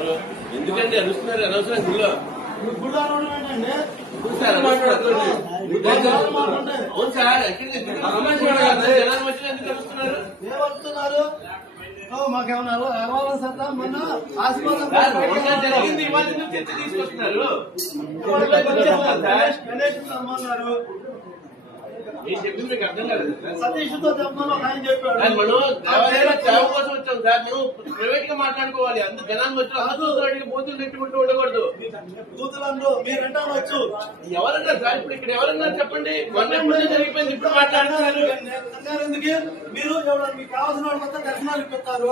ఎవరు ఎందుకంటే అరుస్తున్నారు అనవసరం గుళ్ళో ఏంటండి అవును సార్ జనాలు వచ్చిన ఎందుకు అరుస్తున్నారు ఏమవుతున్నారు మాకేమన్నా అవ్వాలి సార్ మొన్న హాస్పిటల్ జరిగింది ఇవాళ చర్చ తీసుకొస్తున్నారు రమ్మన్నారు నేను చెప్పింది మీకు అర్థం కాలేదు సతీష్ తో తెమ్మని ఆయన చెప్పాడు మనం దేవాలయంలో సేవ కోసం వచ్చాం సార్ మేము ప్రైవేట్ గా మాట్లాడుకోవాలి అందరు జనాలు వచ్చాం అందరూ బూతులు తిట్టుకుంటూ ఉండకూడదు కూతురు మీరంటే వచ్చు ఎవరన్నారు సార్ ఇప్పుడు ఇక్కడ ఎవరన్నారు చెప్పండి మొన్న జరిగిపోయింది ఇప్పుడు మాట్లాడుతున్నారు ఎందుకు మీరు మీకు కావాల్సిన వాళ్ళు మొత్తం దర్శనాలు ఇప్పిస్తారు